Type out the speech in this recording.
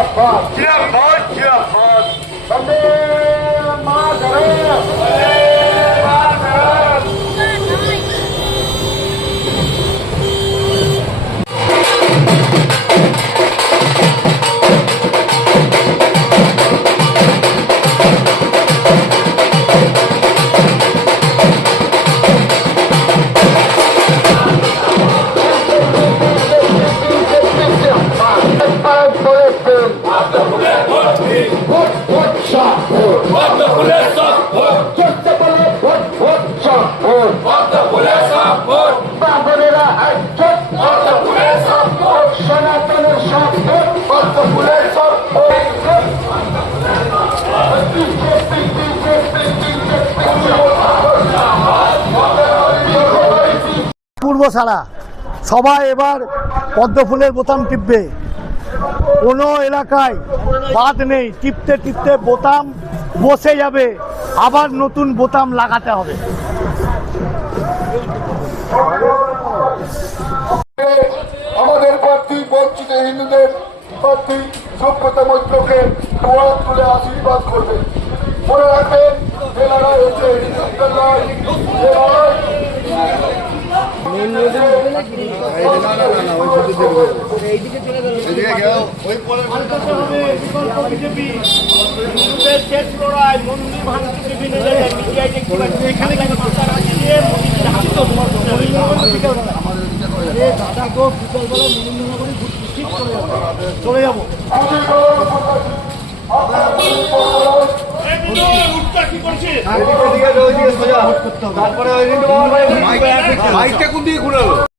जिंदाबाद जिंदाबाद जिंदाबाद वंदे मातरम পূর্ব ছাড়া সবাই এবার পদ্মফুলের বোতাম টিপবে। কোনো এলাকায় বাদ নেই, টিপতে টিপতে বোতাম বসে যাবে, আবার নতুন বোতাম লাগাতে হবে। আমাদের প্রার্থী বঞ্চিত হিন্দুদের প্রার্থী সুব্রত মৈত্রকে দোয়া তুলে আশীর্বাদ করবে। মনে রাখবেন যে লড়াই হচ্ছে হিন্দুদের লড়াই, যে লড়াই চলে যাবো। তারপরে মাইকটা কোন দিকে ঘুরালো?